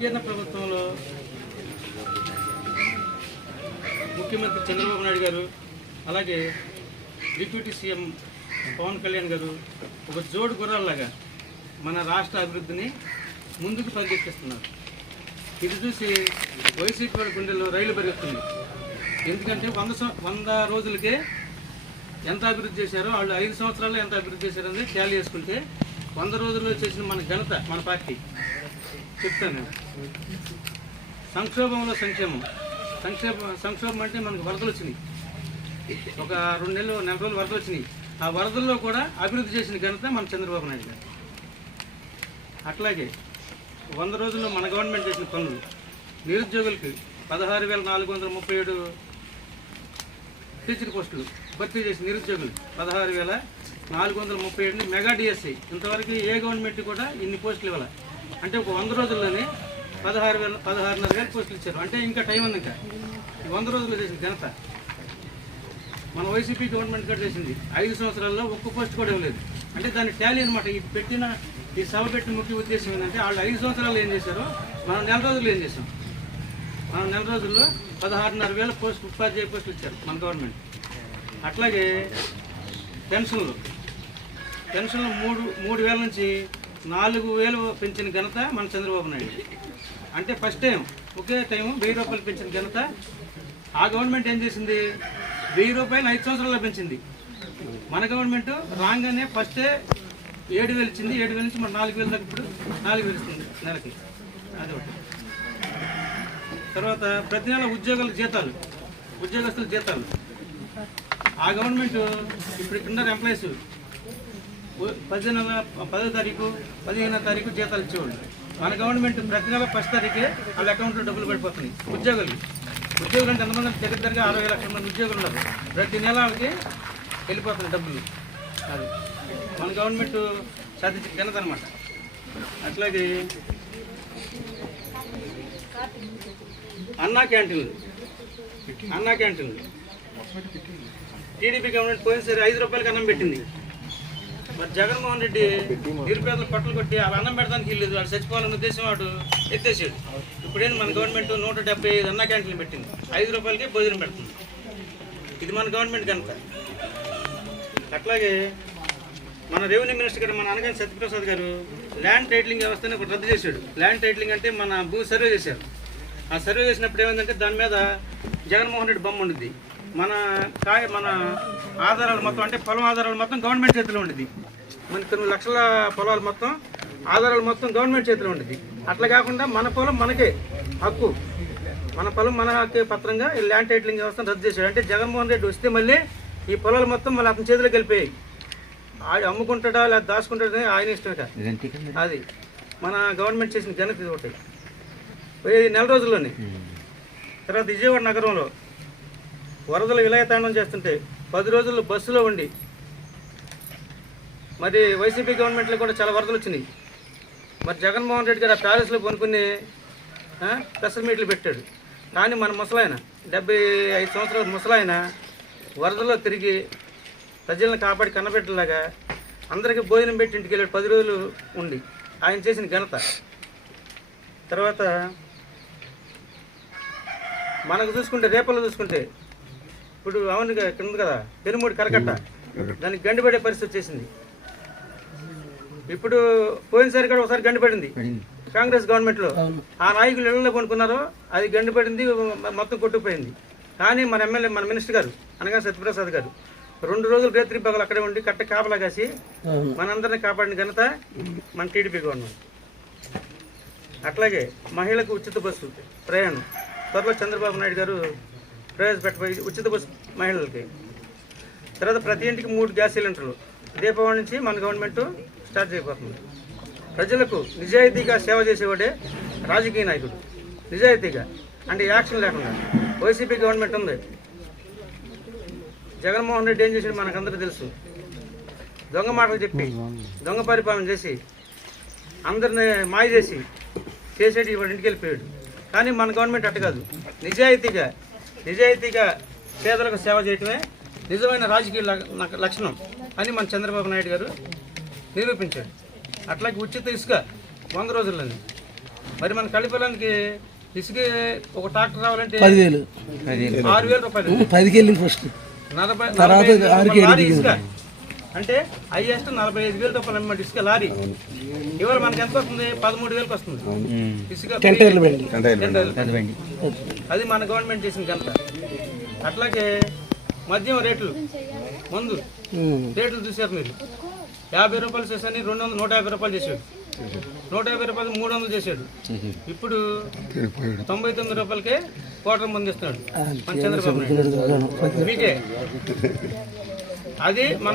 సంకీర్ణ ప్రభుత్వంలో ముఖ్యమంత్రి చంద్రబాబు నాయుడు గారు అలాగే డిప్యూటీ సీఎం పవన్ కళ్యాణ్ గారు ఒక జోడు గుర్రాల్లాగా మన రాష్ట్ర అభివృద్ధిని ముందుకు పరిగెత్తిస్తున్నారు. ఇది చూసి వైసీపీ వాడి గుండెల్లో రైలు పరిగెత్తుంది. ఎందుకంటే 100 రోజులకే ఎంత అభివృద్ధి చేశారో వాళ్ళు 5 సంవత్సరాల్లో ఎంత అభివృద్ధి చేశారని ట్యాలీ చేసుకుంటే 100 రోజుల్లో చేసిన మన ఘనత మన పార్టీ చెప్తాను. సంక్షోభంలో సంక్షేమం. సంక్షోభం అంటే మనకు వరదలు వచ్చినాయి, ఒక 2 నెల రోజులు వరదలు వచ్చినాయి. ఆ వరదల్లో కూడా అభివృద్ధి చేసిన ఘనత మన చంద్రబాబు నాయుడు గారు. అట్లాగే 100 రోజుల్లో మన గవర్నమెంట్ చేసిన పనులు, నిరుద్యోగులకి 16,437 టీచర్ పోస్టులు భర్తీ చేసిన నిరుద్యోగులు 16,437 మెగా డిఎస్సి. ఇంతవరకు ఏ గవర్నమెంట్ కూడా ఇన్ని పోస్టులు ఇవ్వాలి. అంటే ఒక 100 రోజుల్లోనే 16,500 పోస్టులు ఇచ్చారు. అంటే ఇంకా టైం ఉంది. ఇంకా 100 రోజుల్లో చేసిన ఘనత మన వైసీపీ గవర్నమెంట్ కూడా చేసింది. 5 సంవత్సరాల్లో ఒక్క పోస్ట్ కూడా ఇవ్వలేదు. అంటే దాని ట్యాలీ అనమాట. ఈ సభ పెట్టిన ముఖ్య ఉద్దేశం ఏంటంటే వాళ్ళు 5 సంవత్సరాలు ఏం చేశారో మనం నెల రోజుల్లో ఏం చేసాం. మనం నెల రోజుల్లో 16,500 పోస్టులు ఉపాధ్యాయ పోస్టులు ఇచ్చారు మన గవర్నమెంట్. అట్లాగే పెన్షన్లు 3,000 నుంచి 4,000 పెంచిన ఘనత మన చంద్రబాబు నాయుడు. అంటే ఫస్ట్ టైం ఒకే టైం 1,000 రూపాయలు పెంచిన ఘనత. ఆ గవర్నమెంట్ ఏం చేసింది, 1,000 రూపాయలు 5 సంవత్సరాల్లో పెంచింది. మన గవర్నమెంట్ రాగానే ఫస్టే 7,000 ఇచ్చింది. 7,000 నుంచి మన 4,000 దాకా ఇప్పుడు 4,000 ఇస్తుంది నెలకి. అది ఒకటి. తర్వాత ప్రతి నెల ఉద్యోగస్తుల జీతాలు ఆ గవర్నమెంట్ ఇప్పుడు ఇక్కడ ఎంప్లాయీస్ 10వ తారీఖు 15వ తారీఖు జీతాలు ఇచ్చేవాళ్ళు. మన గవర్నమెంట్ ప్రతి నెల 1వ తారీఖే వాళ్ళ అకౌంట్లో డబ్బులు పడిపోతున్నాయి. ఉద్యోగులు అంటే ఎంతమంది, దగ్గరగా 60 లక్షల మంది ఉద్యోగులు ఉన్నారు. ప్రతి నెల వాళ్ళకి వెళ్ళిపోతున్నాయి డబ్బులు. అది మన గవర్నమెంట్ సాధించిన ఘనత అనమాట. అట్లాగే అన్నా క్యాంటీన్లు టీడీపీ గవర్నమెంట్ పోయినసారి 5 రూపాయలకి అన్నం పెట్టింది. మరి జగన్మోహన్ రెడ్డి నిరుపేదలు పట్టలు కొట్టి వాళ్ళు అన్నం పెడతానికి వెళ్ళలేదు. వాళ్ళు చచ్చిపోవాలన్న ఉద్దేశం వాడు ఎత్తేసాడు. ఇప్పుడేం మన గవర్నమెంట్ 175 అన్నా క్యాంటీన్లు పెట్టింది. 5 రూపాయలకి భోజనం పెడుతుంది. ఇది మన గవర్నమెంట్ కనుక. అట్లాగే మన రెవెన్యూ మినిస్టర్ గారు, మన అనగానే సత్యప్రసాద్ గారు ల్యాండ్ టైటిలింగ్ వ్యవస్థని ఒకటి రద్దు చేశాడు. ల్యాండ్ టైటిలింగ్ అంటే మన భూ సర్వే చేశారు. ఆ సర్వే చేసినప్పుడు ఏమైందంటే దాని మీద జగన్మోహన్ రెడ్డి బొమ్మ ఉండిద్ది. మన ఆధారాలు మొత్తం, అంటే పొలం ఆధారాలు మొత్తం గవర్నమెంట్ చేతిలో ఉండేది. మన 9 లక్షల పొలాలు మొత్తం ఆధారాలు మొత్తం గవర్నమెంట్ చేతిలో ఉండేది. అట్లా కాకుండా మన పొలం మనకే హక్కు, మన పొలం మన హక్కే పత్రంగా ఈ ల్యాండ్ టైటిలింగ్ వ్యవస్థను రద్దు చేశాడు. అంటే జగన్మోహన్ రెడ్డి వస్తే మళ్ళీ ఈ పొలాలు మొత్తం మళ్ళీ అతని చేతిలోకి వెళ్ళిపోయాయి. అమ్ముకుంటాడా లేదా దాచుకుంటాడా ఆయన ఇష్టమేట. అది మన గవర్నమెంట్ చేసిన ఘనత ఇది ఒకటి. 10 నెల రోజుల్లోనే. తర్వాత విజయవాడ నగరంలో వరదలు విలయతాండం చేస్తుంటే 10 రోజుల్లో బస్సులో ఉండి, మరి వైసీపీ గవర్నమెంట్లో కూడా చాలా వరదలు వచ్చినాయి. మరి జగన్మోహన్ రెడ్డి గారు ఆ ప్యాలెస్లో కొనుక్కుని స్పెషల్ మీట్లు పెట్టాడు. కానీ మన ముసలాయన 75 సంవత్సరాల ముసలాయన వరదల్లో తిరిగి ప్రజలను కాపాడి కన్నబెట్టలాగా అందరికీ భోజనం పెట్టి ఇంటికి వెళ్ళాడు. 10 రోజులు ఉండి ఆయన చేసిన ఘనత. తర్వాత మనకు చూసుకుంటే రేపల్లో చూసుకుంటే ఇప్పుడు అవును కింద కదా పెనుమూడి కరకట్ట, దానికి గండిపడే పరిస్థితి వచ్చేసింది. ఇప్పుడు పోయినసారి కూడా ఒకసారి గండిపడింది కాంగ్రెస్ గవర్నమెంట్లో. ఆ నాయకులు ఇళ్లలో కొనుక్కున్నారో అది గండిపడింది, మొత్తం కొట్టుకుపోయింది. కానీ మన ఎమ్మెల్యే, మన మినిస్టర్ గారు అనగా సత్యప్రసాద్ గారు 2 రోజులు రేత్రి పగలు అక్కడే ఉండి కట్ట కాపలా కాసి మనందరినీ కాపాడిన ఘనత మన టీడీపీ గవర్నమెంట్. అట్లాగే మహిళలకు ఉచిత బస్సు ప్రయాణం త్వరలో చంద్రబాబు నాయుడు గారు ప్రవేశపెట్టబోయి ఉచిత బస్సు మహిళలకి. తర్వాత ప్రతి ఇంటికి 3 గ్యాస్ సిలిండర్లు దీపావళి నుంచి మన గవర్నమెంట్ స్టార్ట్ చేయబోతుంది. ప్రజలకు నిజాయితీగా సేవ చేసేవాడే రాజకీయ నాయకుడు. నిజాయితీగా అంటే యాక్షన్ లేకుండా. వైసీపీ గవర్నమెంట్ ఉంది. జగన్మోహన్ రెడ్డి ఏం చేశాడు మనకందరూ తెలుసు. దొంగ మాటలు చెప్పి దొంగ పరిపాలన చేసి అందరిని మాయ చేసేటి వాడి ఇంటికి వెళ్ళిపోయాడు. కానీ మన గవర్నమెంట్ అట్ట కాదు. నిజాయితీగా పేదలకు సేవ చేయటమే నిజమైన రాజకీయ లక్షణం అని మన చంద్రబాబు నాయుడు గారు నిరూపించాడు. అట్లాగే ఉచిత ఇసుక 100 రోజుల్లోనే. మరి మన కళ్ళిపొలానికి ఇసుక ఒక ట్రాక్టర్ రావాలంటే 10,000 6,000 రూపాయలు 10కి వెళ్ళింది ఫస్ట్ 45 లారీ ఇసుక అంటే హైయెస్ట్ 45,000 రూపాయలు అన్నమాట ఇసుక లారీ. ఇవాళ మనకి ఎంత వస్తుంది? 13,000కి వస్తుంది ఇసుక. అది మన గవర్నమెంట్ చేసిన కనుక. అట్లాగే మద్యం రేట్లు, మందు రేట్లు చూసారు మీరు. 50 రూపాయలు చేసాని 150 రూపాయలు చేసాడు, 150 రూపాయలు 300 చేశాడు. ఇప్పుడు 99 రూపాయలకే క్వార్టర్ మంది ఇస్తున్నాడు మన చంద్రబాబు నాయుడు. మీకే అది మన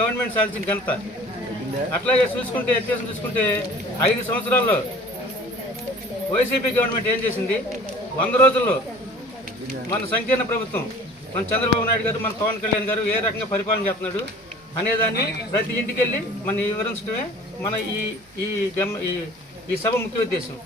గవర్నమెంట్ సాధించిన ఘనత. అట్లాగే చూసుకుంటే వ్యత్యాసం చూసుకుంటే 5 సంవత్సరాల్లో వైసీపీ గవర్నమెంట్ ఏం చేసింది? 100 రోజుల్లో మన సంకీర్ణ ప్రభుత్వం, మన చంద్రబాబు నాయుడు గారు, మన పవన్ కళ్యాణ్ గారు ఏ రకంగా పరిపాలన చేస్తున్నాడు అనేదాన్ని ప్రతి ఇంటికి వెళ్ళి మన వివరించడమే మన ఈ సభ ముఖ్య ఉద్దేశం.